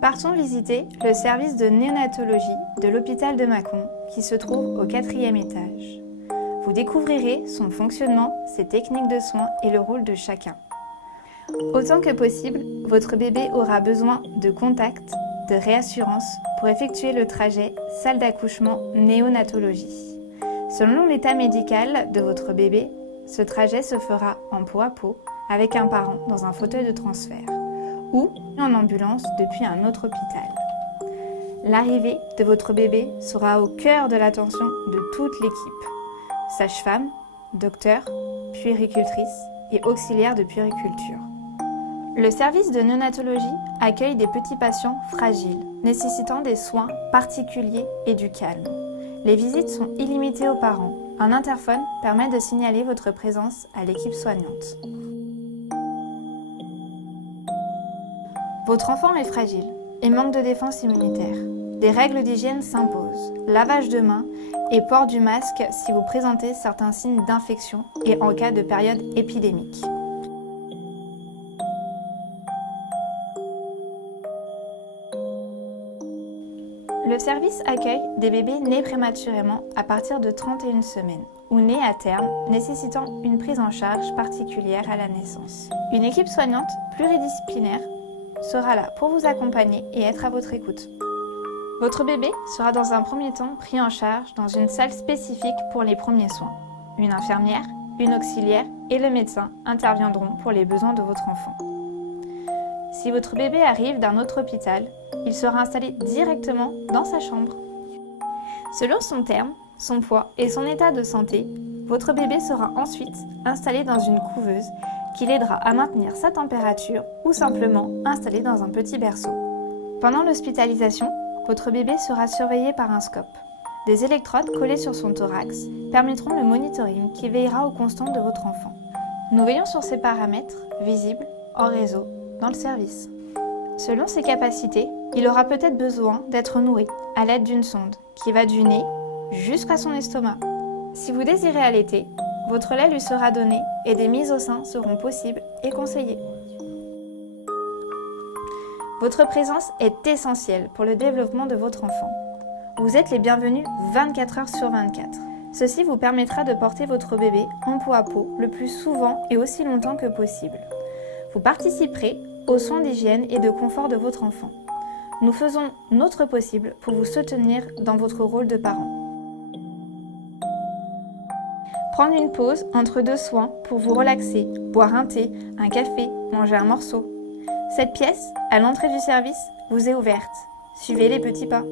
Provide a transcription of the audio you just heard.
Partons visiter le service de néonatologie de l'hôpital de Mâcon qui se trouve au 4e étage. Vous découvrirez son fonctionnement, ses techniques de soins et le rôle de chacun. Autant que possible, votre bébé aura besoin de contact, de réassurance pour effectuer le trajet salle d'accouchement néonatologie. Selon l'état médical de votre bébé, ce trajet se fera en peau à peau avec un parent dans un fauteuil de transfert ou en ambulance depuis un autre hôpital. L'arrivée de votre bébé sera au cœur de l'attention de toute l'équipe. Sage-femme, docteur, puéricultrice et auxiliaire de puériculture. Le service de néonatologie accueille des petits patients fragiles, nécessitant des soins particuliers et du calme. Les visites sont illimitées aux parents. Un interphone permet de signaler votre présence à l'équipe soignante. Votre enfant est fragile et manque de défense immunitaire. Des règles d'hygiène s'imposent. Lavage de mains et port du masque si vous présentez certains signes d'infection et en cas de période épidémique. Le service accueille des bébés nés prématurément à partir de 31 semaines ou nés à terme nécessitant une prise en charge particulière à la naissance. Une équipe soignante pluridisciplinaire sera là pour vous accompagner et être à votre écoute. Votre bébé sera dans un premier temps pris en charge dans une salle spécifique pour les premiers soins. Une infirmière, une auxiliaire et le médecin interviendront pour les besoins de votre enfant. Si votre bébé arrive d'un autre hôpital, il sera installé directement dans sa chambre. Selon son terme, son poids et son état de santé, votre bébé sera ensuite installé dans une couveuse qui l'aidera à maintenir sa température ou simplement installé dans un petit berceau. Pendant l'hospitalisation, votre bébé sera surveillé par un scope. Des électrodes collées sur son thorax permettront le monitoring qui veillera aux constantes de votre enfant. Nous veillons sur ces paramètres visibles en réseau dans le service. Selon ses capacités, il aura peut-être besoin d'être nourri à l'aide d'une sonde qui va du nez jusqu'à son estomac. Si vous désirez allaiter, votre lait lui sera donné et des mises au sein seront possibles et conseillées. Votre présence est essentielle pour le développement de votre enfant. Vous êtes les bienvenus 24 heures sur 24. Ceci vous permettra de porter votre bébé en peau à peau le plus souvent et aussi longtemps que possible. Vous participerez aux soins d'hygiène et de confort de votre enfant. Nous faisons notre possible pour vous soutenir dans votre rôle de parent. Prendre une pause entre deux soins pour vous relaxer, boire un thé, un café, manger un morceau. Cette pièce, à l'entrée du service, vous est ouverte. Suivez les petits pas.